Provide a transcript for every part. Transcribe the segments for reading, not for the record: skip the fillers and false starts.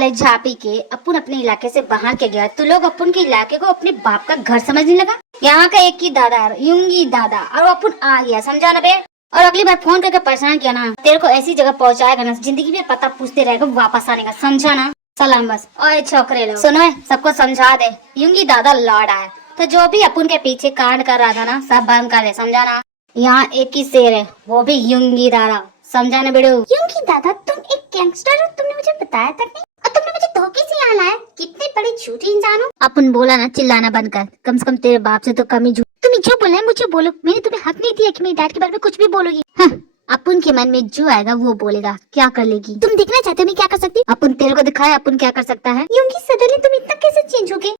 साले झापी के अपन अपने इलाके से बाहर के गया तो लोग अपन के इलाके को अपने बाप का घर समझने लगा। यहाँ का एक ही दादा यूंगी दादा और अपन आ गया, समझा ना बे। और अगली बार फोन करके परेशान किया ना, तेरे को ऐसी जगह पहुँचाएगा ना जिंदगी में पता पूछते रहेगा वापस आने का, समझा ना। सलाम बस। और छोकरे लोग सुनो, सबको समझा दे यूंगी दादा लौट आया, तो जो भी अपन के पीछे कांड कर रहा था ना सब बंद कर दे, समझा ना। यहाँ एक ही शेर है, वो भी यूंगी दादा, समझा ना बेड़ू। यूंगी दादा तुम एक गैंगस्टर हो, तुमने मुझे बताया तक नहीं और तुमने मुझे धोखे से यहाँ लाया। कितने बड़े झूठे इंसान हो। अपन बोला ना चिल्लाना बंद कर, कम से कम तेरे बाप से तो कम ही झूठ। तुम्हें जो बोलना है मुझे बोलो, मैंने तुम्हें हक नहीं दिया कि मेरी डैड के बारे में कुछ भी बोलोगी। हाँ, अपन के मन में जो आएगा वो बोलेगा, क्या कर लेगी। तुम देखना चाहते हो मैं क्या कर सकती हूँ? अपन तेरे को दिखाया अपन क्या कर सकता है। यूंगी सडनली तुम इतना कैसे चेंज हो गए?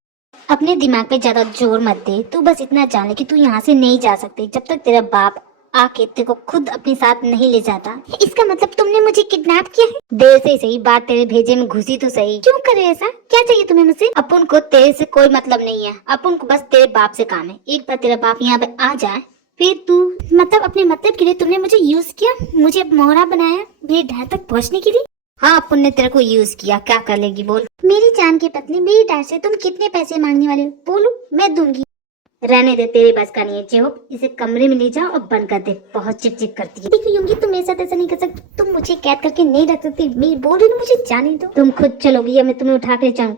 अपने दिमाग पे ज्यादा जोर मत दे, तू बस इतना जान ले कि तू यहाँ से नहीं जा सकती जब तक तेरा बाप आके तेरे को खुद अपने साथ नहीं ले जाता। इसका मतलब तुमने मुझे किडनैप किया है? देर से सही बात तेरे भेजे में घुसी तो सही। क्यों करे ऐसा? क्या चाहिए तुम्हें मुझसे? अपन को तेरे से कोई मतलब नहीं है, अपन को बस तेरे बाप से काम है। एक बार तेरा बाप यहाँ पे आ जाए फिर तू। मतलब अपने मतलब के लिए तुमने मुझे यूज किया, मुझे मोहरा बनाया मेरे डैड तक पहुँचने के लिए? हाँ, अपन ने तेरे को यूज किया, क्या कर लेगी बोल। मेरी जान की पत्नी, मेरी डैड से तुम कितने पैसे मांगने वाले हो? बोलो मैं दूंगी। रहने दे, तेरे बस का नहीं है। चेहो, इसे कमरे में ले जाओ और बंद कर दे, बहुत चिक करती है। देखो यूंगी तुम मेरे साथ ऐसा नहीं कर सकती, तुम मुझे कैद करके नहीं रख सकती। मैं बोल रही हूँ मुझे जाने दो। तुम खुद चलोगी या मैं तुम्हें उठा के जाऊँ?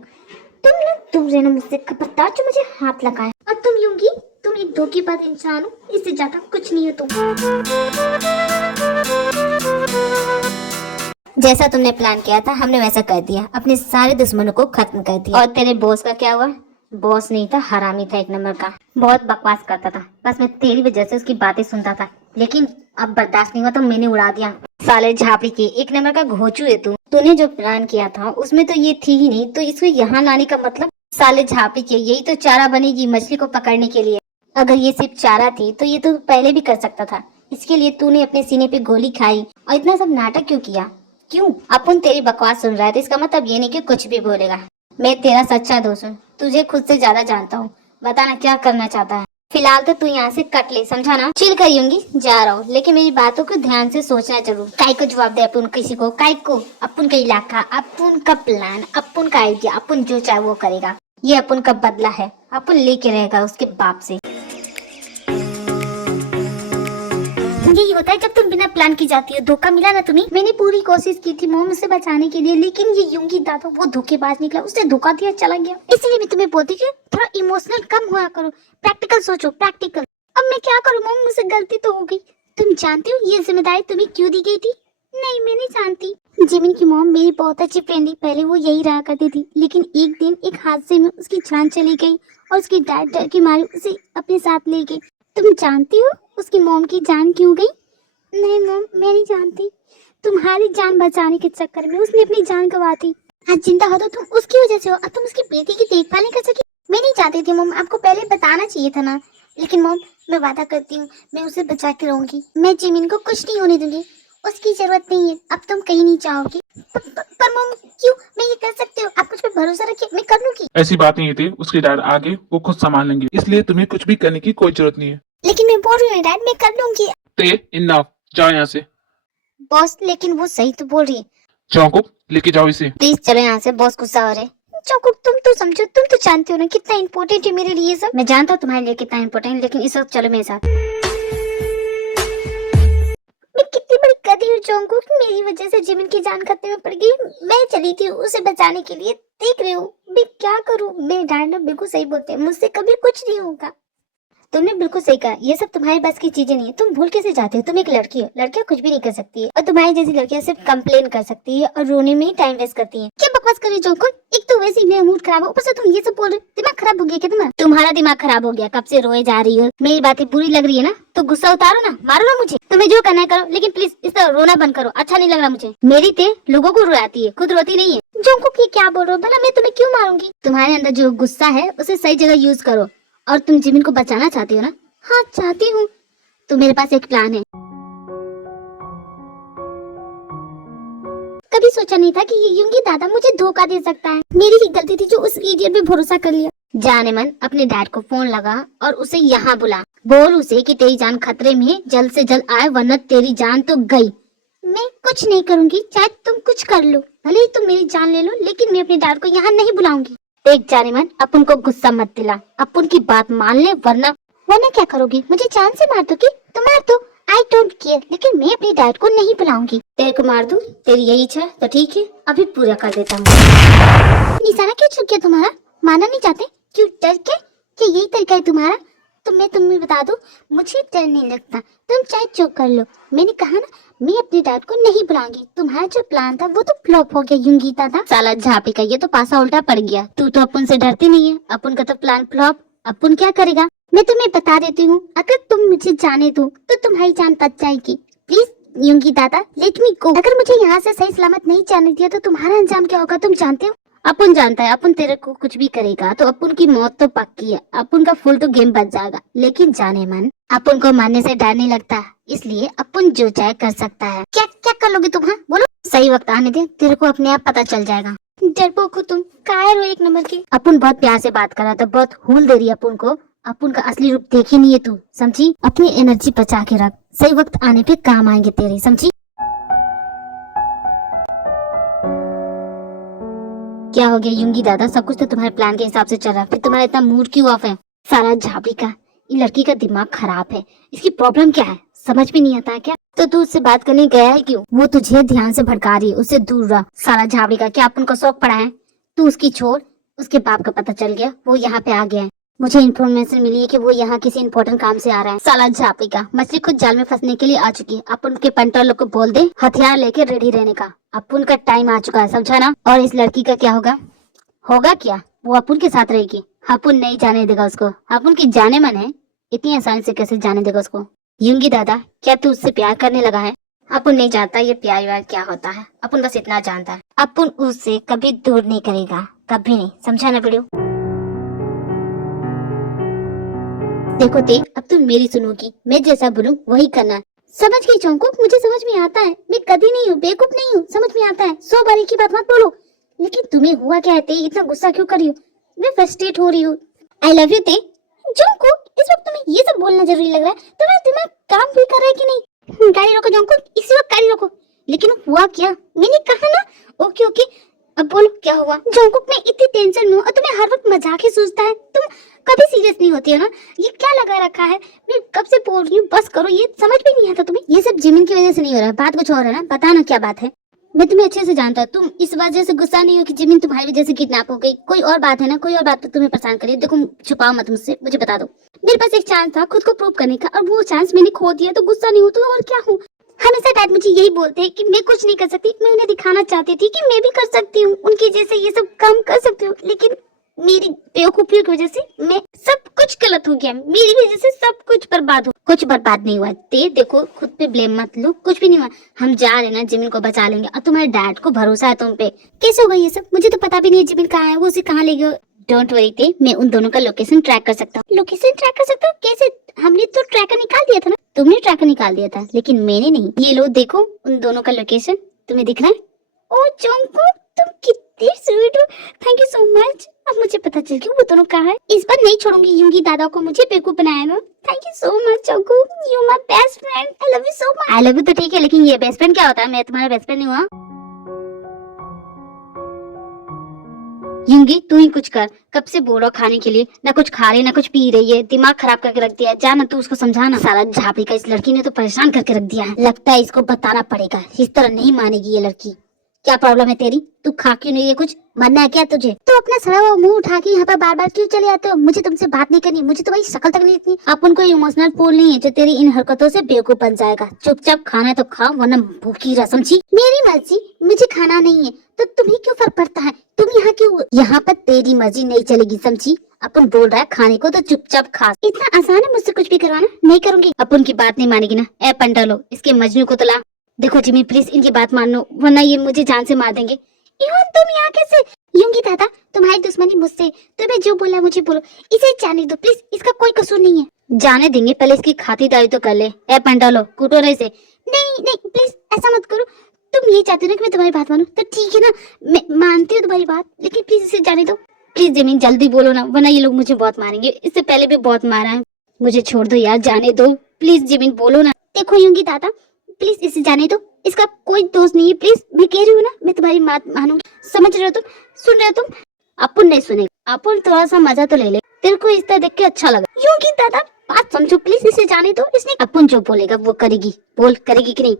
तुम ना दूर रहना मुझसे, खबरदार जो मुझे हाथ लगाए। और तुम यूंगी, तुम एक धोखेबाज इंसान हो, इससे ज्यादा कुछ नहीं हो तुम। जैसा तुमने प्लान किया था हमने वैसा कर दिया, अपने सारे दुश्मनों को खत्म कर दिया। और तेरे बॉस का क्या हुआ? बॉस नहीं था, हरामी था एक नंबर का, बहुत बकवास करता था। बस मैं तेरी वजह से उसकी बातें सुनता था, लेकिन अब बर्दाश्त नहीं हुआ तो मैंने उड़ा दिया। साले झापड़ी के एक नंबर का घोचू है तू। तूने जो प्लान किया था उसमें तो ये थी ही नहीं, तो इसको यहाँ लाने का मतलब? साले झापड़ी के यही तो चारा बनेगी मछली को पकड़ने के लिए। अगर ये सिर्फ चारा थी तो ये तो पहले भी कर सकता था। इसके लिए तूने अपने सीने पे गोली खाई और इतना सब नाटक क्यों किया? क्यों? अपन तेरी बकवास सुन रहा है तो इसका मतलब ये नहीं कि कुछ भी बोलेगा। मैं तेरा सच्चा दोस्त हूँ, तुझे खुद से ज्यादा जानता हूँ। बताना क्या करना चाहता है। फिलहाल तो तू यहाँ से कट ले, समझा ना। चिल करूंगी, जा रहा हूँ, लेकिन मेरी बातों को ध्यान से सोचना जरूर। काय को जवाब दे अपन किसी को? काय को? अपन का इलाका, अपन का प्लान, अपन का आइडिया, अपन जो चाहे वो करेगा। ये अपन का बदला है, अपन लेके रहेगा उसके बाप से। यही होता है जब तुम बिना प्लान की जाती हो। धोखा मिला ना तुम्हें। मैंने पूरी कोशिश की थी मोम से बचाने के लिए, लेकिन ये यूंगी दादा वो धोखेबाज निकला, उसने धोखा दिया, चला गया। इसलिए मैं तुम्हें बोलती हूँ थोड़ा इमोशनल कम हुआ करो, प्रैक्टिकल सोचो, प्रैक्टिकल। अब मैं क्या करूँ मोम, मुझसे गलती तो हो गई। तुम जानती हो ये जिम्मेदारी तुम्हें क्यों दी गई थी? नहीं मैं नहीं जानती। जिमिन की मॉम मेरी बहुत अच्छी फ्रेंड थी, पहले वो यही रहा करती थी, लेकिन एक दिन एक हादसे में उसकी जान चली गई और उसकी डैड डर की मारी उसे अपने साथ ले गई। तुम जानती हो उसकी मॉम की जान क्यों गई? नहीं मॉम मैं नहीं जानती। तुम्हारी जान बचाने के चक्कर में उसने अपनी जान गंवा दी। आज जिंदा हो तो तुम उसकी वजह से हो और तुम उसकी बेटी की देखभाल नहीं कर सकी। मैं नहीं चाहती थी मॉम, आपको पहले बताना चाहिए था ना। लेकिन मॉम मैं वादा करती हूँ मैं उसे बचा के रहूंगी। मैं जिमिन को कुछ नहीं होने दूंगी, उसकी जरूरत नहीं है। अब तुम कहीं नहीं चाहोगी। पर मॉम क्यों? मैं ये कर सकती हूँ, आप मुझ पर भरोसा रखिए, मैं कर लूंगी। ऐसी बात नहीं थी, उसके डैड आगे वो खुद संभाल लेंगे, इसलिए तुम्हें कुछ भी करने की कोई जरूरत नहीं है। लेकिन मैं बोल रही हूँ डैड मैं कर लूंगी। ते इनाफ, जाओ यहाँ से। बॉस लेकिन वो सही तो बोल रही है। चौंकुक लेके जाओ इसे। प्लीज चलो यहाँ से, बॉस गुस्सा हो रहे। चौकुक तुम तो समझो, तुम तो जानते हो ना कितना इम्पोर्टेंट है मेरे लिए सब। मैं जानता हूँ तुम्हारे लिए कितना इम्पोर्टेंट, लेकिन इस वक्त चलो मेरे साथ। मैं कितनी बड़ी गधी हूँ चौकुक, मेरी वजह से जिमिन की जान खतरे में पड़ गई। मैं चली थी उसे बचाने के लिए, देख रही हूँ मैं क्या करूँ। मेरे डैड ने बिल्कुल सही बोलते हैं, मुझसे कभी कुछ नहीं होगा। तुमने बिल्कुल सही कहा, ये सब तुम्हारे बस की चीजें नहीं है। तुम भूल कैसे जाते हो? तुम एक लड़की हो, लड़कियां कुछ भी नहीं कर सकती है, और तुम्हारी जैसी लड़कियां सिर्फ कंप्लेन कर सकती है और रोने में ही टाइम वेस्ट करती हैं। क्या बकवास कर रही हो चौकुक? एक तो वैसे ही मेरा मूड खराब है, ऊपर से तुम ये सब बोल रहे हो। दिमाग खराब हो गया क्या तुम्हारा? तुम्हारा दिमाग खराब हो गया, कब से रोए जा रही हो। मेरी बातें बुरी लग रही है ना तो गुस्सा उतारो ना, मारो ना मुझे। तुम्हें जो करना है करो, लेकिन प्लीज इस तरह रोना बंद करो, अच्छा नहीं लग रहा मुझे। मेरी ते लोगों को रुलाती है, खुद रोती नहीं है। चौकुक ये क्या बोल रहे हो? भला मैं तुम्हें क्यों मारूंगी? तुम्हारे अंदर जो गुस्सा है उसे सही जगह यूज करो। और तुम जिमिन को बचाना चाहती हो ना? हाँ चाहती हूँ। तो मेरे पास एक प्लान है। कभी सोचा नहीं था कि ये यूंगी दादा मुझे धोखा दे सकता है। मेरी ही गलती थी जो उस इडियट पे भरोसा कर लिया। जाने मन अपने डैड को फोन लगा और उसे यहाँ बुला। बोल उसे कि तेरी जान खतरे में है, जल्द से जल्द आए वरना तेरी जान तो गई। मैं कुछ नहीं करूंगी, चाहे तुम कुछ कर लो, भले ही तुम मेरी जान ले लो, लेकिन मैं अपने डैड को यहाँ नहीं बुलाऊंगी। देख जाने मन, अपन को गुस्सा मत दिला, अपन की बात मान ले, वरना क्या करोगी? मुझे जान से मार दोगी तो मार दो, आई डोंट केयर, लेकिन मैं अपने डैड को नहीं बुलाऊंगी। तेरे को मार दूं? तेरी यही इच्छा है तो ठीक है, अभी पूरा कर देता हूँ। निशाना क्यों छुप गया तुम्हारा? मानना नहीं चाहते? क्यों डर के? कि यही तरीका है तुम्हारा? तो मैं तुम्हें बता दूं, मुझे डर नहीं लगता, तुम चाहे जो कर लो। मैंने कहा ना, मैं अपने डैड को नहीं बुलाऊंगी। तुम्हारा जो प्लान था वो तो फ्लॉप हो गया यूंगी दादा। साला झापी का, ये तो पासा उल्टा पड़ गया। तू तो अपन से डरती नहीं है, अपन का तो प्लान फ्लॉप, अपन क्या करेगा? मैं तुम्हें बता देती हूँ, अगर तुम मुझे जाने दो तो तुम्हारी जान बच जाएगी। प्लीज यूंगी दादा, लेट मी गो। अगर मुझे यहाँ से सही सलामत नहीं जाने दिया तो तुम्हारा अंजाम क्या होगा तुम जानते हो? अपन जानता है, अपन तेरे को कुछ भी करेगा तो अपन की मौत तो पक्की है, अपन का फुल तो गेम बच जाएगा। लेकिन जाने मन, अपन को मारने से डर नहीं लगता, इसलिए अपन जो चाहे कर सकता है। क्या क्या कर लोगे तुम? हाँ बोलो। सही वक्त आने दे, तेरे को अपने आप पता चल जाएगा। डरपोक हो तुम, कायर हो एक नंबर की। अपन बहुत प्यार से बात कर रहा था, बहुत हूल दे रही है अपन को। अपन का असली रूप देखी नहीं है तू, समझी? अपनी एनर्जी बचा के रख, सही वक्त आने पे काम आएंगे तेरे, समझी? क्या हो गया यूंगी दादा? सब कुछ तो तुम्हारे प्लान के हिसाब से चल रहा है, फिर तुम्हारा इतना मूड क्यों ऑफ है? सारा झापड़ी का, ये लड़की का दिमाग खराब है, इसकी प्रॉब्लम क्या है समझ भी नहीं आता है क्या? तो तू उससे बात करने गया है क्यों? वो तुझे ध्यान से भड़का रही है, उससे दूर रह। सारा झापड़ी का, क्या अपन को शौक पड़ा है? तू उसकी छोड़, उसके बाप का पता चल गया, वो यहाँ पे आ गया है। मुझे इन्फॉर्मेशन मिली है कि वो यहाँ किसी इम्पोर्टेंट काम से आ रहा है। साला झापड़ी का, मछली खुद जाल में फंसने के लिए आ चुकी है। अपन के पंटर लोग को बोल दे हथियार लेके रेडी रहने का, अपन का टाइम आ चुका है, समझा ना? और इस लड़की का क्या होगा? होगा क्या? वो अपन के साथ रहेगी, अपन नहीं जाने देगा उसको। अपन की जाने मन है, इतनी आसानी से कैसे जाने देगा उसको? यूंगी दादा, क्या तू उससे प्यार करने लगा है? अपन नहीं जानता ये प्यार व्यार क्या होता है, अपन बस इतना जानता है, अपन उससे कभी दूर नहीं करेगा, कभी नहीं, समझा ना वीडियो? देखो ते, अब तुम मेरी सुनोगी, मैं जैसा बोलूं वही करना। समझ गई जंकुक, मुझे समझ में आता है, मैं गधी नहीं हूँ, बेवकूफ नहीं हूँ, समझ में आता है। 100 बारी की बात मत बोलो। लेकिन तुम्हें हुआ क्या है ते? इतना गुस्सा क्यों कर रही हो? मैं फ्रस्ट्रेट हो रही हूँ। आई लव यू ते। जंकुक, इस वक्त तुम्हें ये सब बोलना जरूरी लग रहा है? तुम्हारा दिमाग काम भी कर रहा है कि नहीं? गाड़ी रोको जंकुक, इसी वक्त गाड़ी रोको। लेकिन हुआ क्या? मैंने कहा ना। ओके ओके, अब बोलो क्या हुआ? जंकुक, मैं इतनी टेंशन में हूँ और तुम्हें हर वक्त मजाक ही सोचता है, तुम कभी सीरियस नहीं होती हो ना? ये क्या लगा रखा है? मैं कब से बोल रही हूँ बस करो, ये समझ भी नहीं आता तुम्हें? ये सब जिमिन की वजह से नहीं हो रहा है, बात कुछ और है ना? बता ना क्या बात है? मैं तुम्हें अच्छे से जानता हूँ, तुम इस वजह से गुस्सा नहीं हो कि जिमिन तुम्हारी वजह से किडनैप हो गई। कोई और बात है ना? कोई और बात तो तुम्हें परेशान करिए। देखो, छुपाओ मत मुझसे, मुझे बता दो। मेरे पास एक चांस था खुद को प्रूव करने का, और वो चांस मैंने खो दिया, तो गुस्सा नहीं हो तो और क्या हूँ? हमेशा डैड मुझे यही बोलते हैं कि मैं कुछ नहीं कर सकती। मैं उन्हें दिखाना चाहती थी कि मैं भी कर सकती हूँ, उनकी जैसे ये सब काम कर सकती हूँ, लेकिन मेरी बेवकूफियों की वजह से मैं सब कुछ गलत हो गया, मेरी वजह से सब कुछ बर्बाद हो। कुछ बर्बाद नहीं हुआ ते, देखो खुद पे ब्लेम मत लो, कुछ भी नहीं हुआ। हम जा रहे ना, जिमिन को बचा लेंगे, और तुम्हारे डैड को भरोसा है तुम पे। कैसे होगा ये सब? मुझे तो पता भी नहीं है जिमिन कहाँ है, वो उसे कहाँ ले गए। डोंट वरी ते, मैं उन दोनों का लोकेशन ट्रैक कर सकता हूँ। लोकेशन ट्रैक कर सकता हूँ? कैसे? हमने तो ट्रैकर निकाल दिया था ना। तुमने ट्रैकर निकाल दिया था, लेकिन मैंने नहीं। ये लो देखो, उन दोनों का लोकेशन तुम्हें दिख रहा है? ओ जंकुक, तुम कितनी स्वीट हो, थैंक यू सो मच। अब मुझे पता चल गया वो दोनों कहाँ है। इस बार नहीं छोड़ूंगी यूंगी दादा को, मुझे बेवकूफ बनाया ना। Thank you so much Jungkook, you my best friend, I love you so much. I love you तो ठीक है, लेकिन ये बेस्ट फ्रेंड क्या होता है? मैं तुम्हारा बेस्ट फ्रेंड नहीं हुआ। यूंगी तू ही कुछ कर, कब से बोल रहा खाने के लिए, ना कुछ खा रही ना कुछ पी रही है, दिमाग खराब करके रख दिया है। जाना तू उसको समझाना। सारा झापड़ी का, इस लड़की ने तो परेशान करके रख दिया है, लगता है इसको बताना पड़ेगा, इस तरह नहीं मानेगी ये लड़की। क्या प्रॉब्लम है तेरी? तू खा क्यों नहीं है? कुछ मरना है क्या तुझे? तो अपना सड़ा हुआ मुंह उठा के यहाँ पर बार बार क्यों चले आते हो? मुझे तुमसे बात नहीं करनी, मुझे तुम्हारी शक्ल तक नहीं दिखनी। अपन को इमोशनल फूल नहीं है जो तेरी इन हरकतों से बेवकूफ बन जाएगा। चुपचाप खाना तो खा, वरना भूखी रह, समझी? मेरी मर्जी, मुझे खाना नहीं है तो तुम्हें क्यों फर्क पड़ता है? तुम यहाँ क्यों? यहाँ पर तेरी मर्जी नहीं चलेगी, समझी? अपन बोल रहा है खाने को तो चुपचाप खा। इतना आसान है मुझसे कुछ भी करवाना? नहीं करूंगी। अपन की बात नहीं मानेगी ना? ए पंटा लो, इसके मजनू को तो ला। देखो जिमी प्लीज इनकी बात मान लो, वरना ये मुझे जान से मार देंगे। तुम यहाँ कैसे? यूंगी दादा, तुम्हारी दुश्मनी मुझसे, तुम्हें जो बोला मुझे बोलो, इसे जाने दो प्लीज, इसका कोई कसूर नहीं है। जाने देंगे, पहले इसकी खातिरदारी तो कर ले। ए पंटा लो, कूटो रहे से। नहीं नहीं प्लीज ऐसा मत करो। तुम ये चाहते हो ना कि मैं तुम्हारी बात मानूं, तो ठीक है ना, मैं मानती हूँ तुम्हारी बात, लेकिन प्लीज इसे जाने दो। प्लीज जमीन जल्दी बोलो ना, वरना ये लोग मुझे बहुत मारेंगे। इससे पहले भी बहुत मारा है, मुझे छोड़ दो यार, जाने दो प्लीज। जमीन बोलो ना। देखो यूंगी दादा, प्लीज इसे जाने दो, इसका कोई दोष नहीं है। प्लीज मैं कह रही हूँ ना, मैं तुम्हारी बात मानूंगी। समझ रहे हो तुम? सुन रहे हो तुम? अपुन नहीं सुनेगा। अपुन थोड़ा सा मजा तो ले ले, तेरे को इस तरह देख के अच्छा लगा। यूंगी दादा बात समझो प्लीज, इसे जाने दो। इसने अपुन जो बोलेगा वो करेगी। बोल करेगी कि नहीं?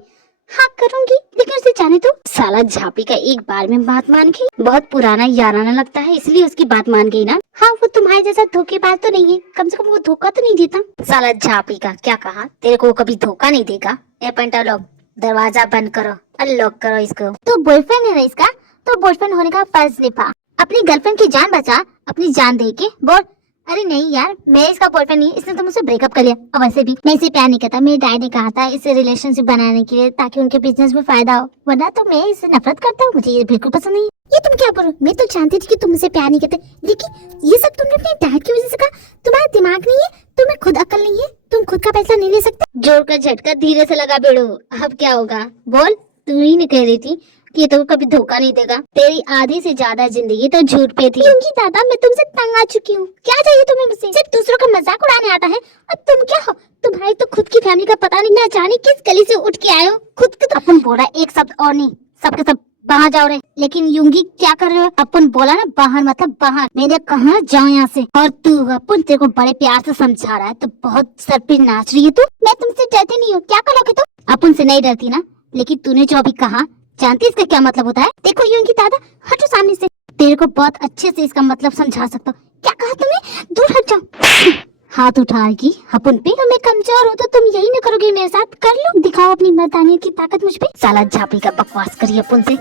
हाँ करूंगी, लेकिन उसे जाने दो। साला झापी का एक बार में बात मान गई। बहुत पुराना याराना लगता है इसलिए उसकी बात मान गई ना। हाँ वो तुम्हारे जैसा धोखेबाज तो नहीं है, कम से कम वो धोखा तो नहीं देता। साला झापी का क्या कहा? तेरे को कभी धोखा नहीं देगा। ए पंटा लोग दरवाजा बंद करो, अनलॉक करो इसको। तो बॉयफ्रेंड है ना इसका, तो बॉयफ्रेंड होने का फर्ज निभा। अपनी गर्लफ्रेंड की जान बचा, अपनी जान दे के बोल। अरे नहीं यार, मैं इसका बॉयफ्रेंड नहीं, इसने तो मुझसे ब्रेकअप कर लिया। और वैसे भी मैं इसे प्यार नहीं करता। मेरे डैड ने कहा था इसे रिलेशनशिप बनाने के लिए ताकि उनके बिजनेस में फायदा हो, वरना तो मैं इससे नफरत करता हूँ। मुझे ये बिल्कुल पसंद नहीं है। ये तुम क्या बोलो? मैं तो जानती थी कि तुम मुझसे प्यार नहीं करते, लेकिन ये सब तुमने अपने डैड की वजह से कहा। तुम्हारा दिमाग नहीं है, तुम्हें खुद अकल नहीं है, तुम खुद का फैसला नहीं ले सकते। जोर का झटका धीरे से लगा बेड़ो। अब क्या होगा बोल? तू ही नहीं कह रही थी कि तो कभी धोखा नहीं देगा। तेरी आधी से ज्यादा जिंदगी तो झूठ पे थी। क्योंकि दादा मैं तुमसे तंग आ चुकी हूँ। क्या चाहिए तुम्हें मुझसे? सिर्फ दूसरों का मजाक उड़ाने आता है। और तुम क्या हो? तुम्हारी तो खुद की फैमिली का पता नहीं, ना जाने किस गली से उठ के आए हो। खुद के अपन बोला एक शब्द और नहीं, सबके सब बाहर जाओ रे। लेकिन यूंगी क्या कर रहे हो? अपन बोला ना बाहर मतलब बाहर। मैंने कहा जाओ यहाँ से। और तू अपन तेरे को बड़े प्यार से समझा रहा है तो बहुत सर पे नाच रही है तू। मैं तुमसे डरती नहीं हूँ, क्या करोगे तुम? अपन से नहीं डरती ना, लेकिन तूने जो अभी कहा जानती इसका क्या मतलब होता है? देखो यूंगी दादा हटो सामने से। तेरे को बहुत अच्छे से इसका मतलब समझा सकता हूँ। क्या कहा तुमने? दूर हट जाओ। हाथ उठाएगी अपन पे। तो मैं कमजोर हूँ तो तुम यही न करोगे मेरे साथ? कर लो, दिखाओ अपनी मर्दानियत की ताकत मुझ पे। साला झापी का बकवास करिए अपन से।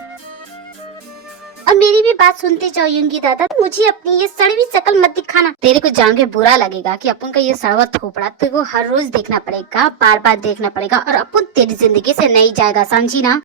और मेरी भी बात सुनते जाओ यूंगी दादा, मुझे अपनी ये सड़वी शकल मत दिखाना। तेरे को जान के बुरा लगेगा कि अपन का ये सड़वा थोपड़ा तेरे को हर रोज देखना पड़ेगा, बार बार देखना पड़ेगा, और अपन तेरी जिंदगी से नहीं जाएगा, समझी ना?